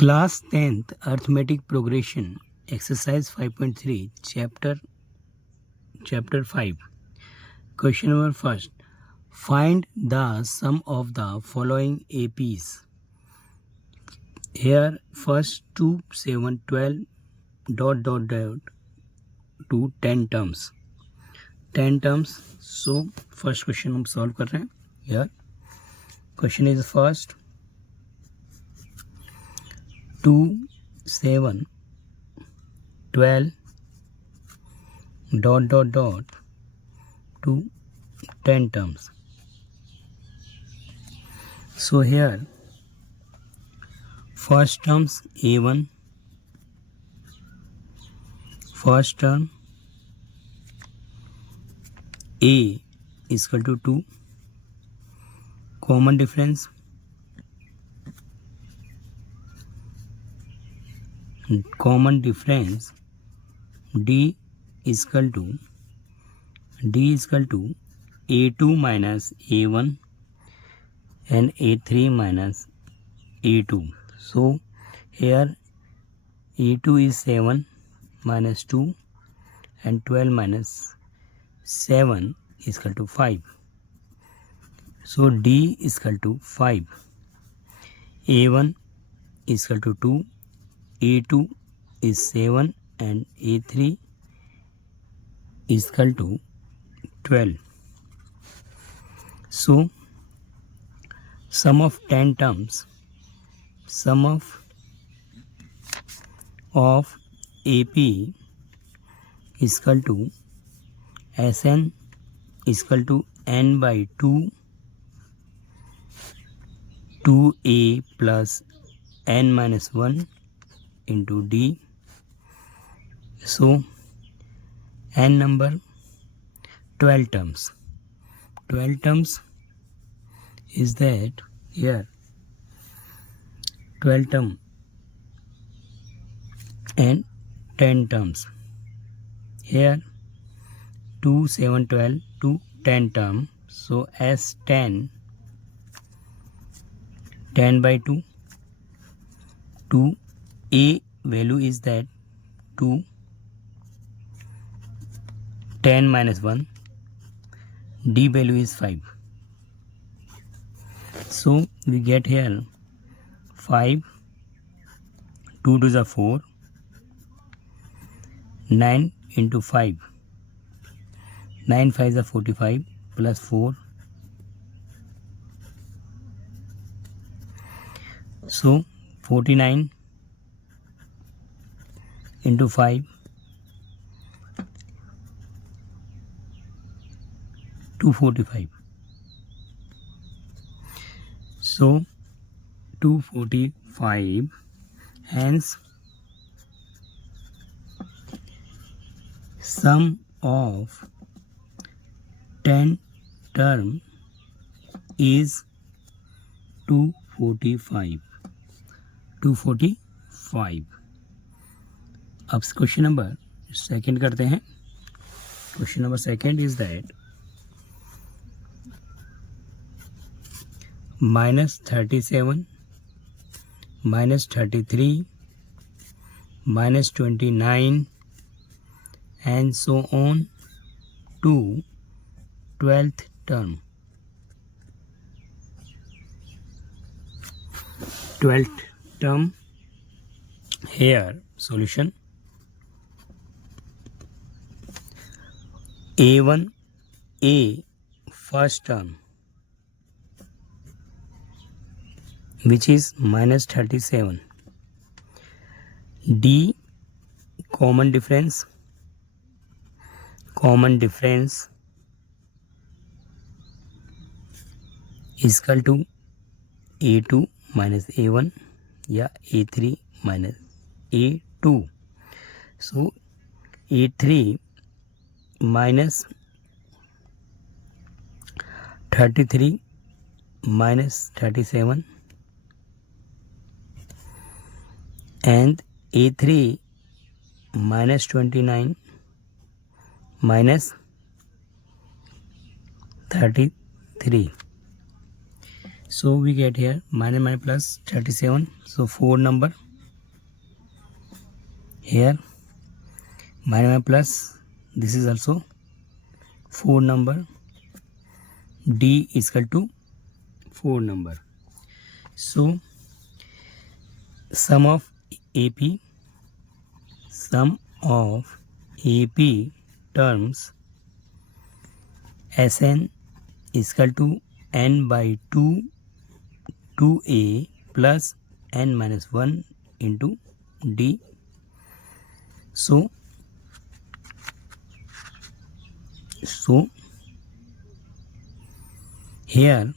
Class 10th Arithmetic Progression Exercise 5.3 Chapter 5. Question number first. Find the sum of the following APs. Here first 2, 7, 12 ... to 10 terms. 10 terms. So first question हम solve कर रहे हैं. Here question is first 2, 7, 12 ... to 10 terms. So here first terms A1, first term A is equal to 2, common difference D is equal to A2 minus A1 and A3 minus A2. So here A2 is 7 minus 2 and 12 minus 7 is equal to 5. So D is equal to 5. A1 is equal to 2. A2 is 7 and A3 is equal to 12. So sum of 10 terms, sum of AP is equal to Sn is equal to n by 2 2a plus n minus 1 into D. So n number 12 terms. 12 terms is that here 12 term and 10 terms. Here 2, 7, 12 to 10 term. So as 10 by 2, 2 A value is that 2, 10 minus 1, D value is 5. So we get here 5, 2 to the 4, 9 into 5, 9 5 is a 45 plus 4. So 49 into 5, 245. So 245, hence sum of 10 term is 245. 245. अब question number second करते हैं. Question number second is that -37, -33, -29 and so on to 12th term. 12th term. Here solution A1A first term, which is -37. D common difference is equal to A2 minus A1 या A3 minus A2. So A3 minus 33 minus 37 and A3 minus 29 minus 33. So we get here minus plus 37. So 4 number here minus plus, this is also 4 number, D is equal to 4 number. So sum of AP terms Sn is equal to n by 2 2a plus n minus 1 into D. So here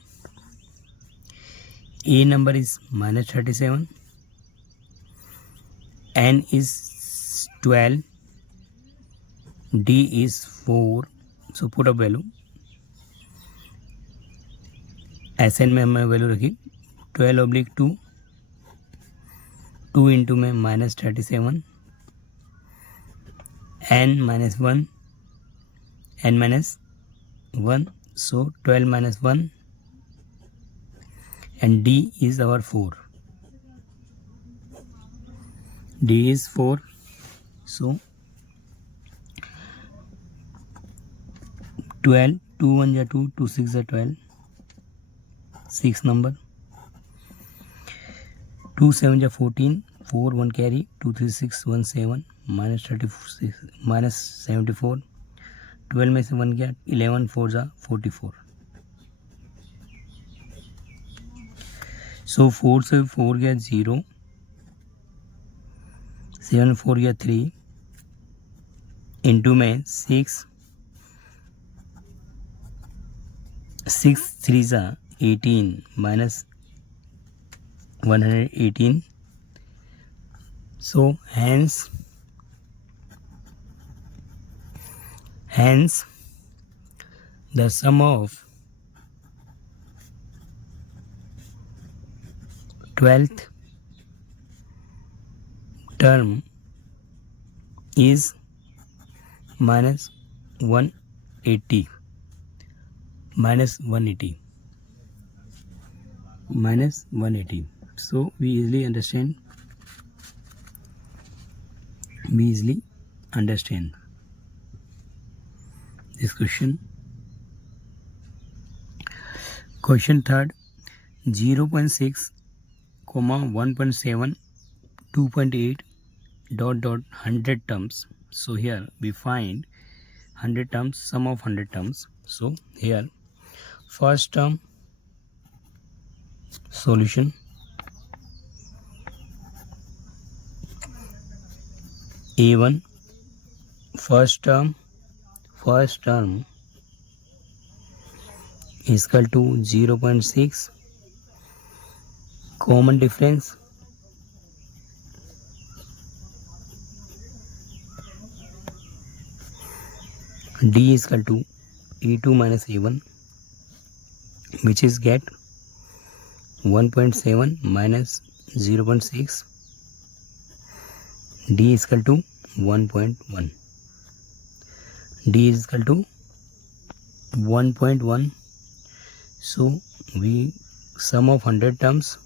A number is minus 37, n is 12, D is 4. So put a value, Sn में हमने value रखी 12/2, 2 into में minus 37, n minus 1, n minus 1, so 12 minus 1, and D is our 4. D is 4. So 12, 2 1 is 2, 2 6 is 12, 6 number. 2 7 is 14, 4 1 carry, 2 3 6 1 7, minus 36 minus 74. 12 में से 1 गया, 11 4 जा 44. So 4 से 4 गया 0, 7 4 गया 3, इंटू में 6 3 जा 18, minus 118. So hence the sum of 12th term is minus 180. So we easily understand this question. Question third, 0.6, 1.7, 2.8, ... 100 terms. So here we find 100 terms, sum of 100 terms. So here first term solution, A1, first term is equal to 0.6, common difference, D is equal to E2 minus A1, which is get 1.7 minus 0.6, D is equal to 1.1. D is equal to 1.1. So we sum of 100 terms,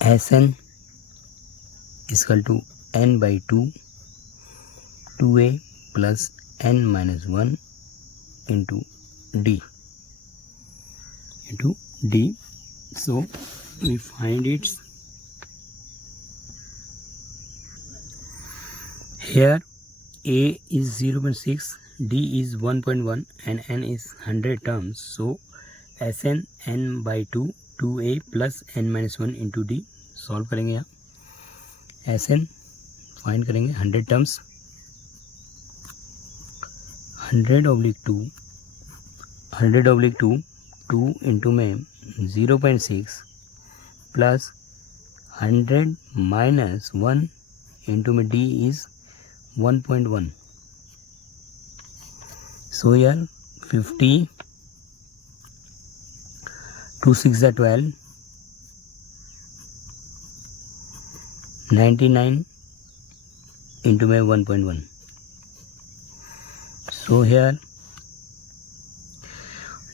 Sn is equal to n by 2, 2a plus n minus 1 into D. So we find it here. A is 0.6, D is 1.1, and n is 100 terms. So Sn n by 2, 2a plus n minus 1 into D. Solve करेंगे यहाँ, Sn find करेंगे 100 terms, 100/2, 2 into में 0.6 plus 100 minus 1 into में D is 1.1. So here 50, 2 6 are 12, 99 into my 1.1. So here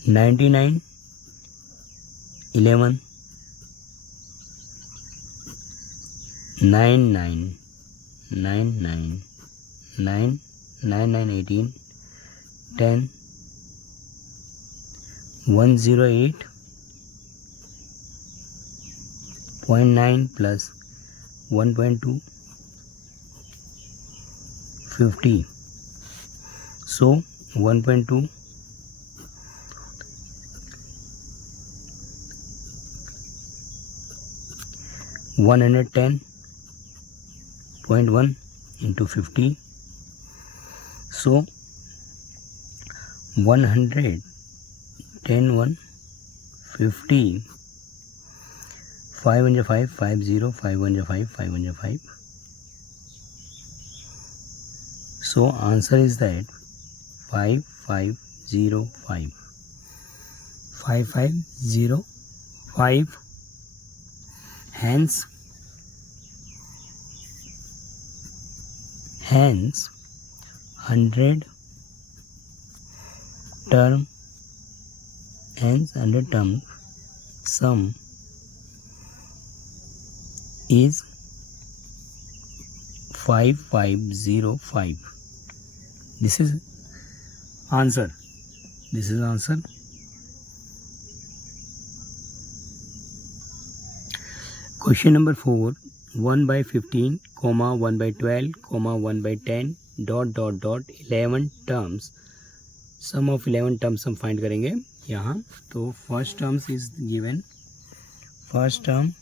99 11 99 99 9 99 18 10 108.9 plus 1.2 50. So 1.2 110.1 into 50. So 110 50. 5 1 5 5 0 5 1 5 5 1 5. So answer is that 5505. 5505. Hence 100 term sum is 5505. This is answer. Question number 4. 1 by 15, 1 by 12, 1 by 10, ... 11 terms. Sum of 11 terms हम find करेंगे यहाँ. तो first terms is given. First term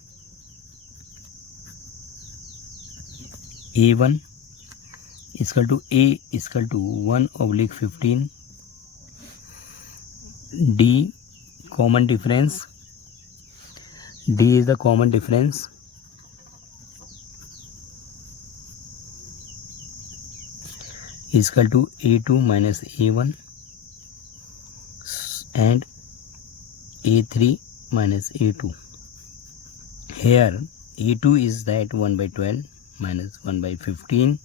A1 is equal to A is equal to 1/15. D common difference. D is the common difference. Is equal to A2 minus A1 and A3 minus A2. Here A2 is that 1 by 12 minus 1 by 15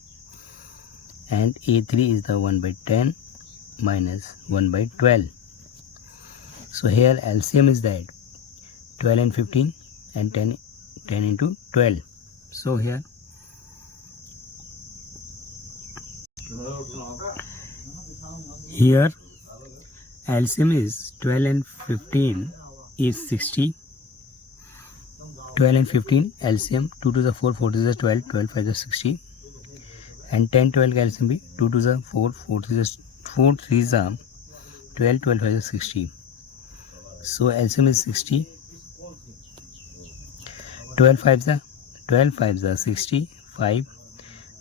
and A3 is the 1 by 10 minus 1 by 12. So here LCM is that 12 and 15 and 10 into 12. So here LCM is 12 and 15 is 60. 12 and 15 LCM 2 to the 4 4 to the 12 12 5 is 60 and 10 12 का LCM भी 2 to the 4 4 to the 4 3 is 12 12 5 is 60. So LCM is 60. 12 5 is 60. 5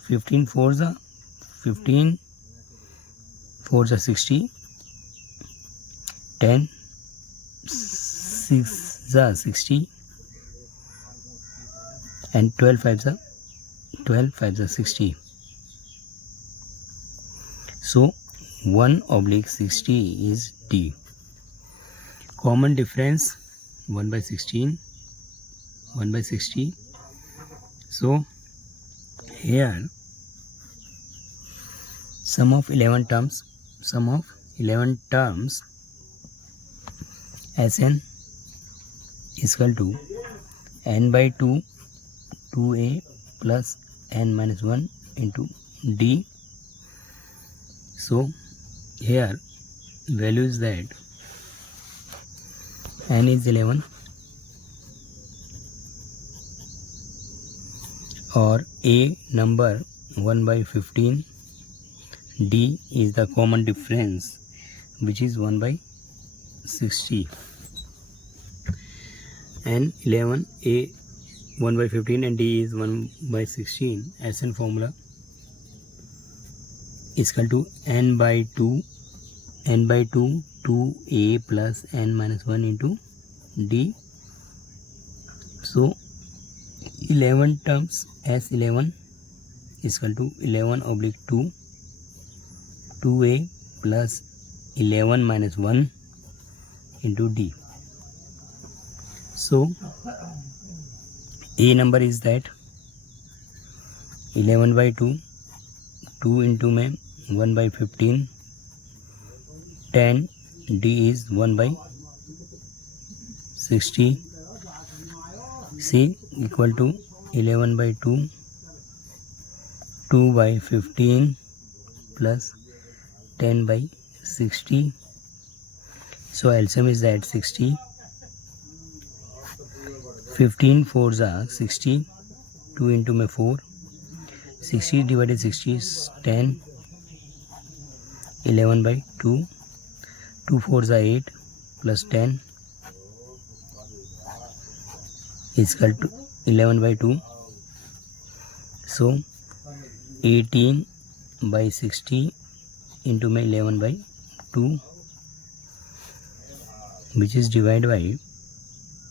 15 4 is 15 4 is 60. 10 6 is 60 and 12 5 is 60. So 1/60 is D. Common difference 1 by 16, 1 by 60. So here sum of 11 terms Sn is equal to n by 2 2a plus n minus 1 into D. So here value is that n is 11 or a number 1 by 15. D is the common difference which is 1 by 60 and 11 a 1 by 15 and D is 1 by 16. Sn formula is equal to n by 2 2a plus n minus 1 into D. So 11 terms S11 is equal to 11/2 2a plus 11 minus 1 into D. So A number is that 11 by 2 2 into में 1 by 15 10 D is 1 by 60. C equal to 11 by 2, 2 by 15 plus 10 by 60. So LCM is that 60. 15 4s are 60. 2 into my 4. 60 divided 60 is 10. 11 by 2. 2 4s are 8 plus 10 is equal to 11 by 2. So 18 by 60 into my 11 by 2, which is divided by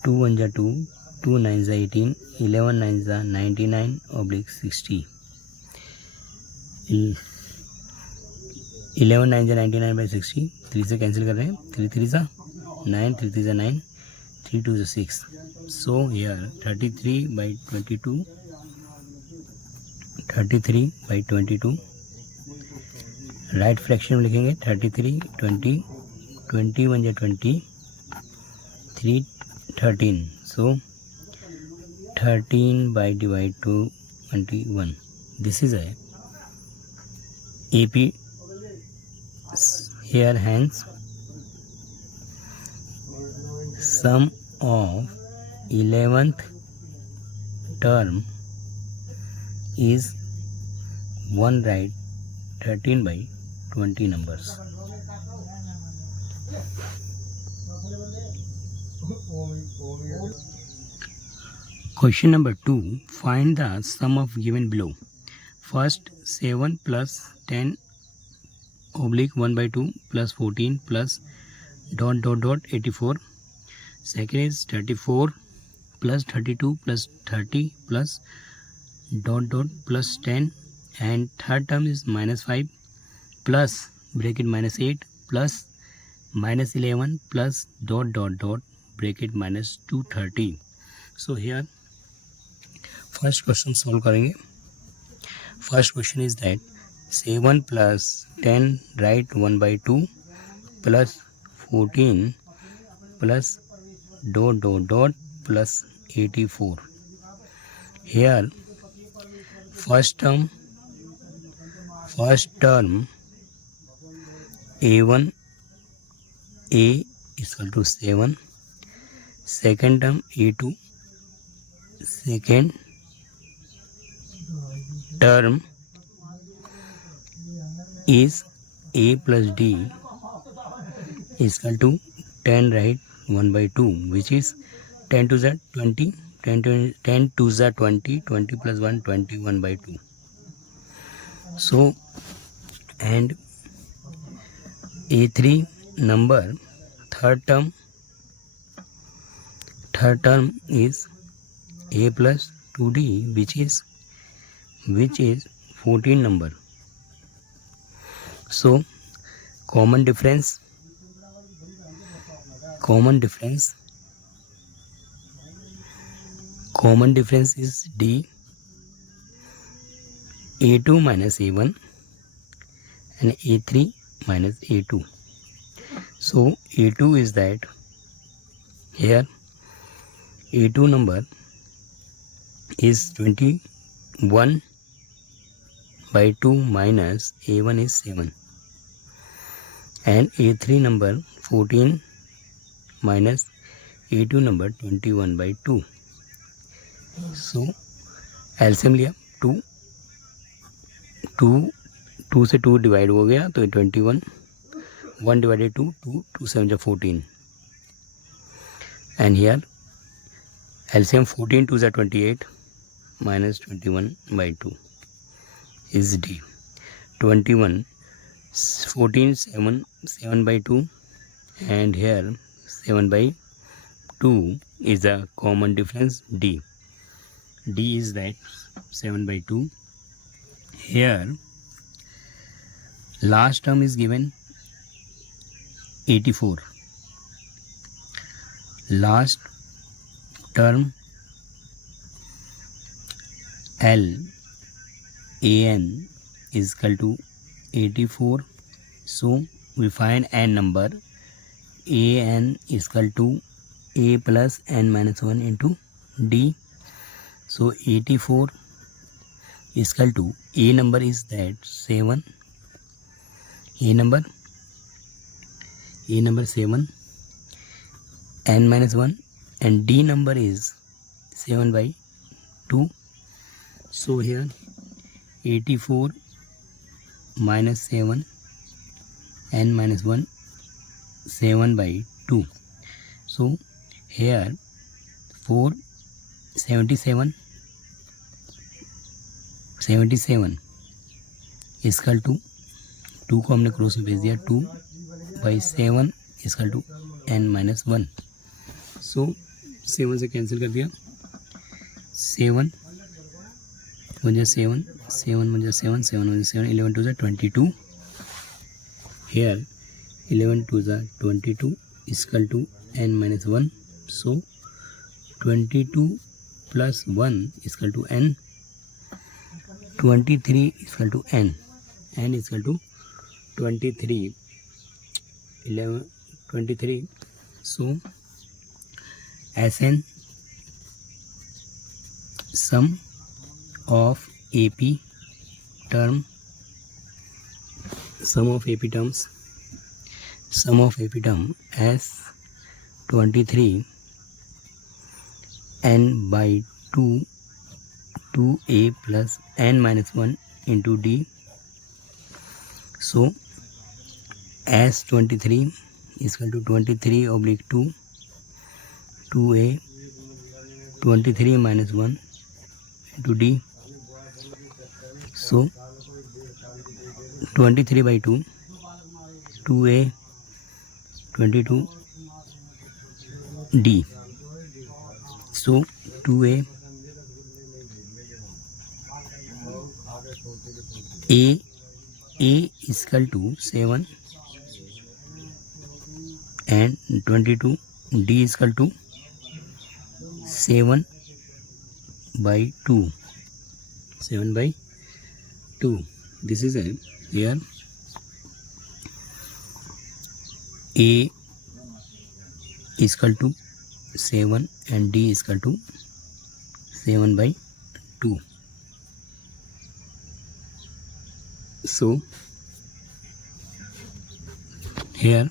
2 1s are 2, 2 9s are 18, 11 9s are 99 oblique 60. 11 9s are 99 by 60. 3 से cancel कर रहे हैं. 3 3s are 9, 3 3s are 9, 3 2s are 6. So here 33 by 22. 33 by 22. Right fraction में लिखेंगे 33 20, 21 या 20, 3 13. So 13 by divide to 21. This is a AP. Here hence sum of 11th term is 1 right 13 by 20 numbers. Question number 2. Find the sum of given below. First 7 plus 10 oblique 1 by 2 plus 14 plus dot dot dot 84. Second is 34 plus 32 plus 30 plus dot dot plus 10, and third term is minus 5 plus bracket minus 8 plus minus 11 plus dot dot dot bracket minus 230. So here first question solve करेंगे. First question is that 7 plus 10 write 1 by 2 plus 14 plus dot dot dot plus 84. Here first term A1 A is equal to 7. Second term A2, second term is A plus D is equal to 10 right 1 by 2, which is 10 to the 20, 10 to the 20, 20 plus 1 21 by 2. So and A3 number third term is A plus 2D, which is 14 number. So common difference is D. A2 minus A1 and A3 minus A2. So A2 is that here A2 number is 21 by 2 minus A1 is 7, and A3 number 14 minus A2 number 21 by 2. So LCM लिया 2 से 2 divide हो गया तो 21, 1 divided 2 2 7 14, and here LCM 14 2 28 minus 21 by 2 is D. 21 14 7 by 2, and here 7 by 2 is a common difference D. D is that 7 by 2. Here last term is given 84. Last term LAN is equal to 84. So we find n number an is equal to a plus n minus 1 into d. So 84 is equal to, a number is that 7, a number 7, n minus 1, and d number is 7 by 2. So here 84 minus 7, n minus 1, 7 by 2. So here 77 is equal to 2 को हमने cross में भेज दिया, 2 by 7 is equal to n minus 1. So 7 से cancel कर दिया, 7 1 जा 7, 7 1 जा 7, 7 1 जा 7, 11 2 जा 22. Here 11 2 जा 22 is equal to n minus 1. So 22 plus 1 is equal to n. 23 is equal to n. n is equal to 23. 11 23. So Sn, sum of AP terms, as 23 n by 2 2a plus n minus 1 into d. So as 23 is equal to 23 oblique 2 2a 23 minus 1 into d. So 23 by 2 2a 22 d. So 2a a is equal to 7 and 22, d is equal to 7 by 2. 7 by 2. This is a here a is equal to 7 and d is equal to 7 by 2. So here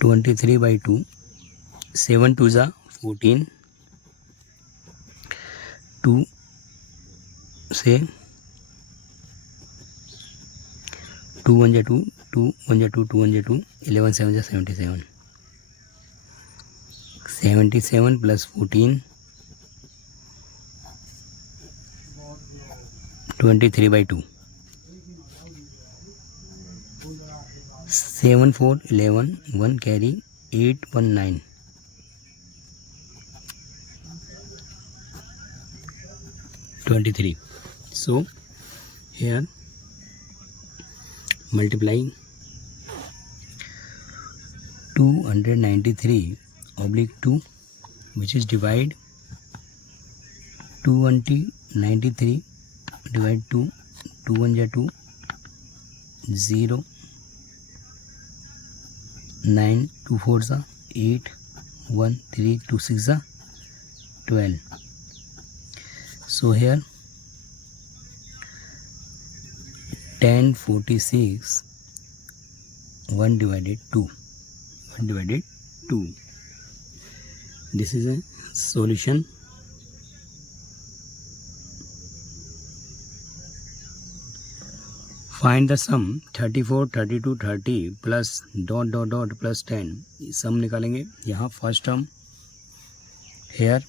23 by 2, 7 2 जा 14, 2 से 2 1 जा 2, 2 1 जा 2, 2 1 जा 2, 11 7 जा 77, 77 plus 14, 23 by 2, 7 4 11, 1 carry, 8 1 9. So here multiplying 293 oblique 2, which is divide 293 divide 2, 2 1 ja 2, 0 9 2 4 जा 8 1 3 2 6 जा 12. So here 1046 1 divided 2. This is a solution. Find the sum 34 32 30 plus dot dot dot plus 10. सम निकालेंगे. यहाँ first term, here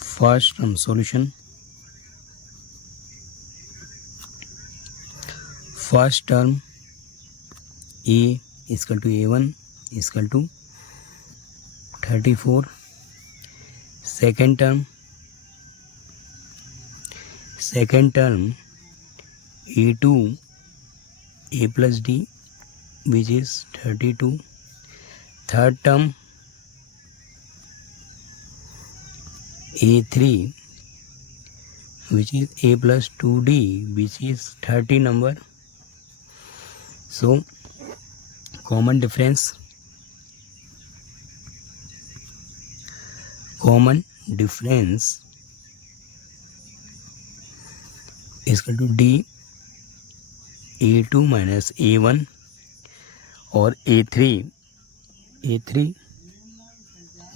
first term solution. First term a is equal to a1 is equal to 34. Second term a2 a plus d, which is 32. Third term a3, which is a plus 2d, which is 30 number. So common difference is equal to D A2 minus A1 और A3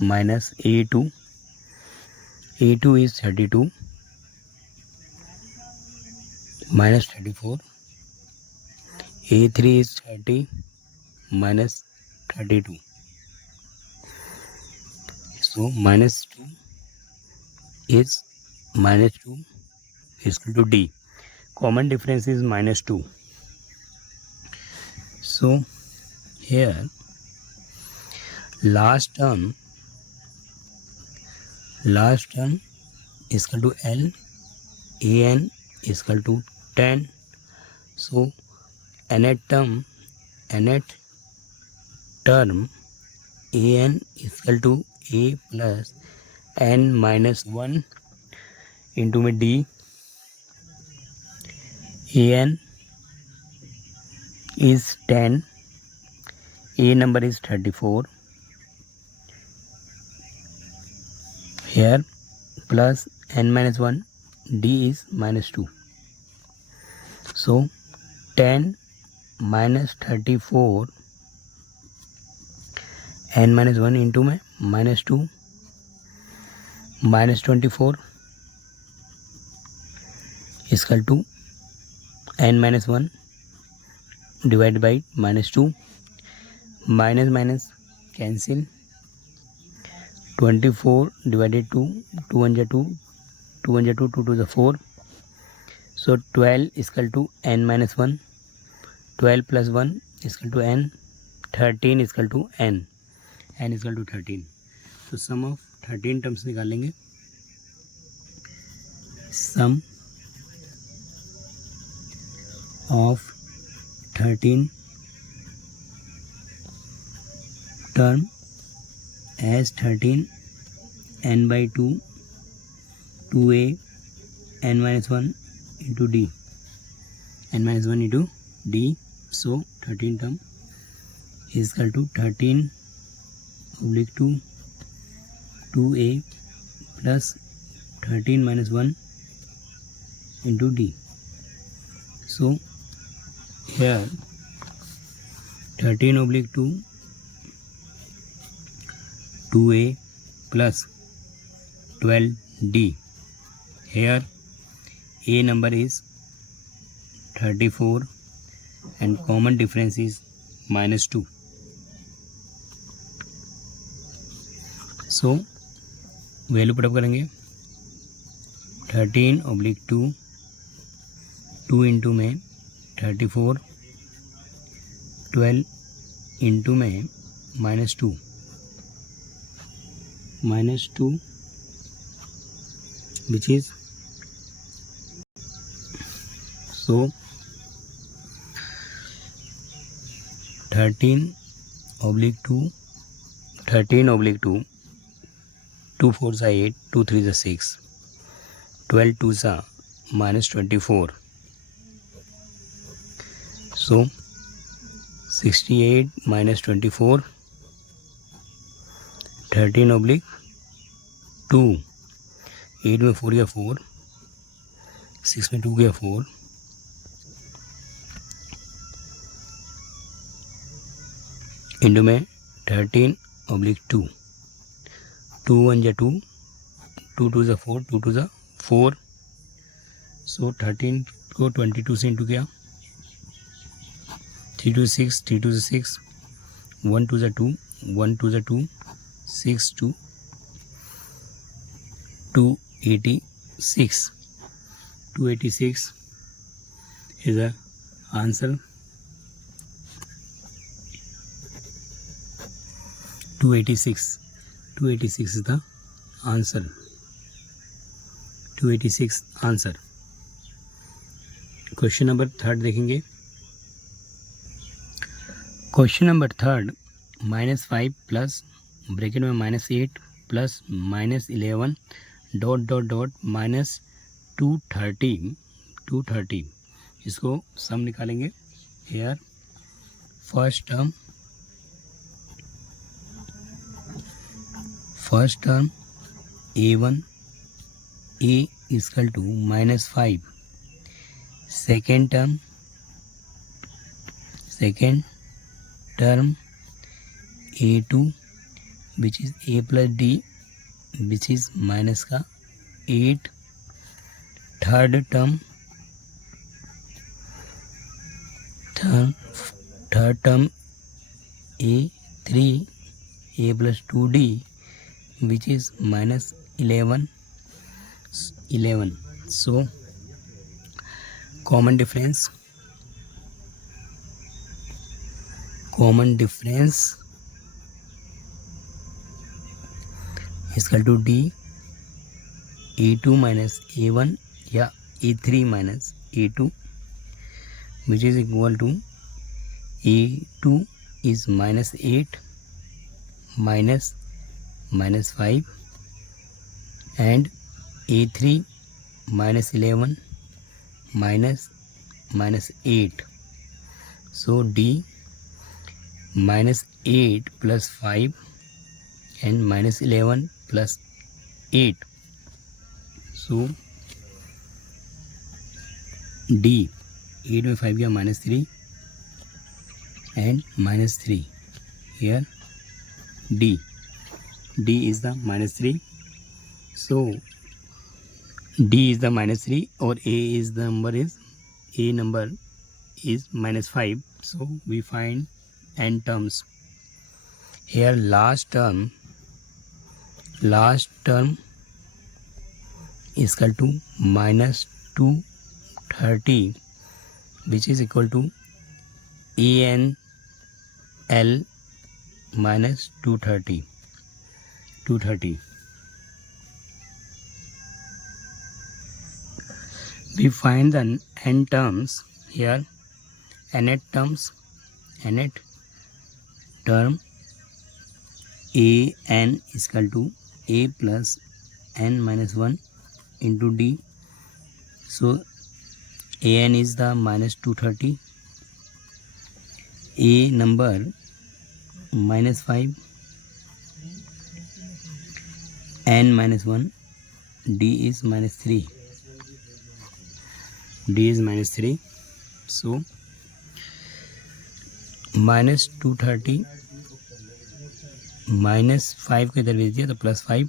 minus A2. A2 is 32 minus 34. A3 is 30 minus 32. So minus 2 is equal to D. Common difference is minus 2. So here last term is equal to L, An is equal to 10. So nth term An is equal to A plus n minus 1 into में D. An is 10, A number is 34 here, plus n minus 1, D is minus 2. So 10 minus 34 n minus 1 into में minus 2 minus 24 is equal to n minus 1 divided by minus 2. Minus cancel. 24 divided 2, 2 1 2, 2 1 2, 2 2 4. So 12 is equal to n minus 1. 12 plus 1 is equal to n. 13 is equal to n. n is equal to 13. So sum of 13 terms निकाल लेंगे. Sum of 13 term as 13 n by 2 2a n minus 1 into d, n minus 1 into d. So 13 term is equal to 13 oblique 2 2a plus 13 minus 1 into d. So here 13 oblique 2 2a plus 12d. Here a number is 34 and common difference is minus 2. So value put up करेंगे. 13 oblique 2 2 into में 34 12 into में minus 2 which is so 13 oblique 2 2 4s are 8 2 3s are 6 12 2s are minus 24. So 68 minus 24 13 oblique 2 8 में 4 गया 4 6 में 2 गया 4 into में 13 oblique 2 2 1 जा 2 2 2 जा 4 2 2 जा 4. सो 13 को 22 से इंटू किया 3 2 6 3 2 6 1 2 जा 2 1 2 जा 2 6 2 286 286 is the answer. 286 is the answer. 286 answer. Question number 3 देखेंगे. क्वेश्चन नंबर 3 -5 प्लस ब्रैकेट में -8 plus -11 dot dot dot minus 230 इसको सम निकालेंगे. Here first term a1 a is equal to -5. Second term a2 which is a plus d which is minus का 8. Third term a3 a plus 2d which is minus 11. So common difference is equal to d a2 minus a1 या a3 minus a2 which is equal to a2 is minus 8 minus 5 and a3 minus 11 minus 8. So d minus 8 plus 5 and minus 11 plus 8. So d 8 में 5 गया -3 and -3. Here d is the -3. So d is the -3 or a number is -5. So we find n terms. Here last term is equal to -230 which is equal to ANL minus 230. We find the n terms here. Nth term an is equal to a plus n minus 1 into d. So an is the -230, a number -5, n minus 1, d is -3. So -230 -5 को इधर भेज दिया तो +5,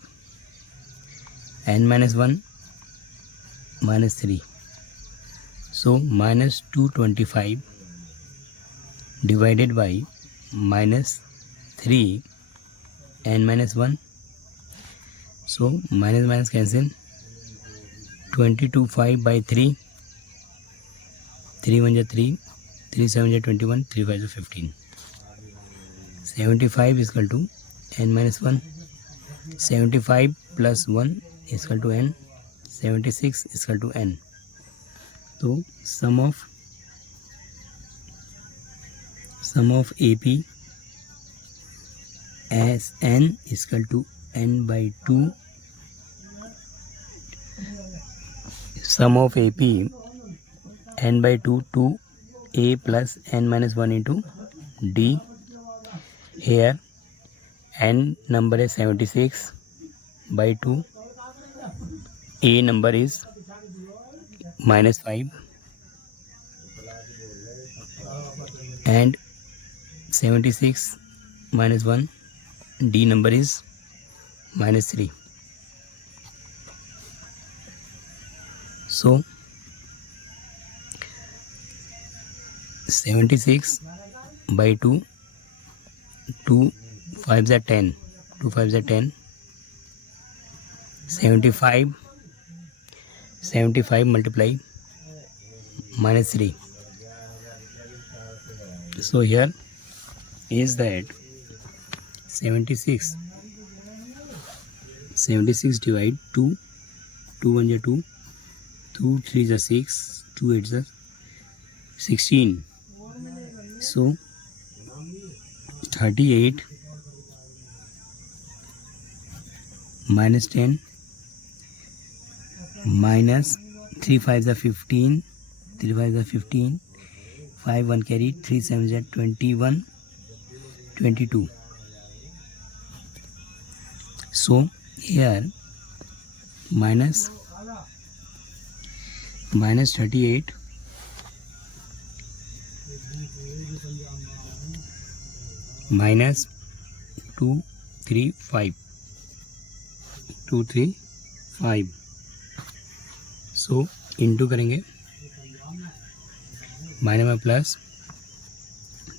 n minus 1 -3. So -225 divided by -3 n minus 1. So minus cancel. 22/5 by 3. 3 1 3, 3 7 21, 3 5 15. 75 is equal to n minus 1. 75 plus 1 is equal to n. 76 is equal to n. So sum of AP as n is equal to n by 2. Sum of AP n by 2 to a plus n minus 1 into d. Here n number is 76 by 2. A number is -5 and 76 minus 1. D number is -3. So 76 by 2, 2 5s are 10, 2 5s are 10. 75 multiply -3. So here is that 76 divide 2, 2 1 is 2, 2 3 is 6, 2 8 is 16. So 38 minus 10 minus 3 5 is 15, 3 5 is 15, 5 1 carry, 3 7 are 21, 22. So here minus 38 minus 2 3 5 2 3 5. So into करेंगे minus में plus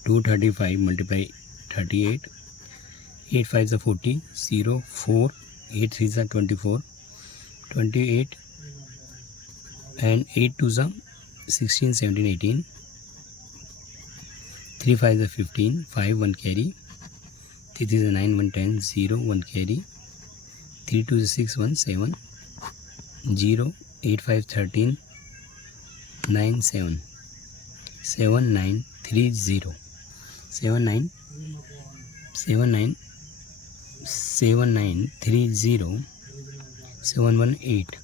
235 multiply 38, 8 5 40, 0 4, 8 3 24, 28 and 8 2 16, 17, 18, 3 5 15, 5 1 carry, 3 3 9 1 10, 0 1 carry, 3 2 6 1 7, 0 8 5 13, 9 7, 7 9 3 0, 7 9 7 9 7 9 3 0, 7 1 8,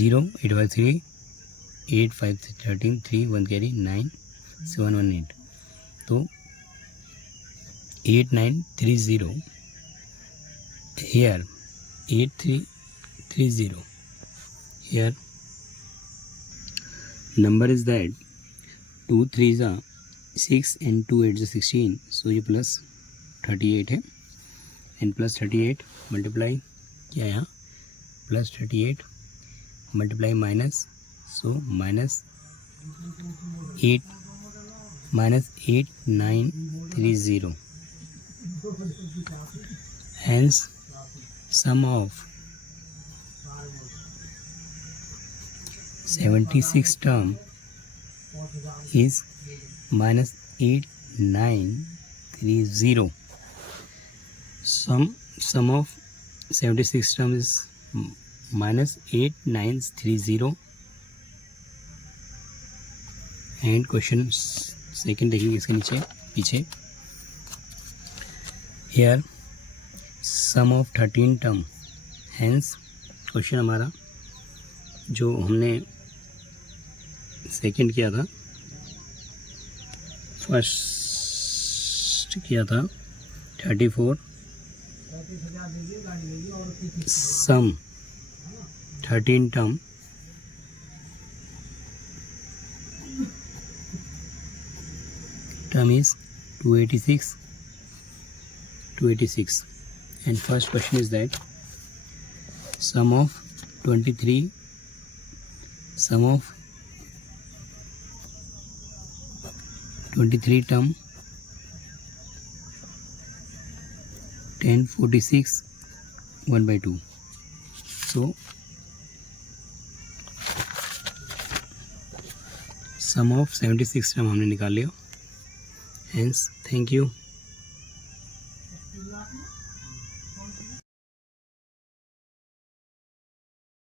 0 8 5 3, 8 5 13, 3 1 carry, 9 7 1 8. तो 8 9 3 0 here, 8 3 3 0 here. Number is that 2 3 are 6 and 2 8 is 16. So ये plus 38 है and plus 38 multiply क्या है यहाँ plus 38 multiply minus, so minus 8 9 3 0. Hence sum of 76 term is minus 8 9 3 0. Sum of 76 term is minus 8 9 3 0. And question second देखिए इसके नीचे पीछे here sum of 13 term. Hence question हमारा जो हमने सेकंड किया था, फर्स्ट किया था 34 सम 13 term is 286 and first question is that sum of 23 term 1046 1/2. So sum of 76 term हमने निकाल लिया. Hence, thank you.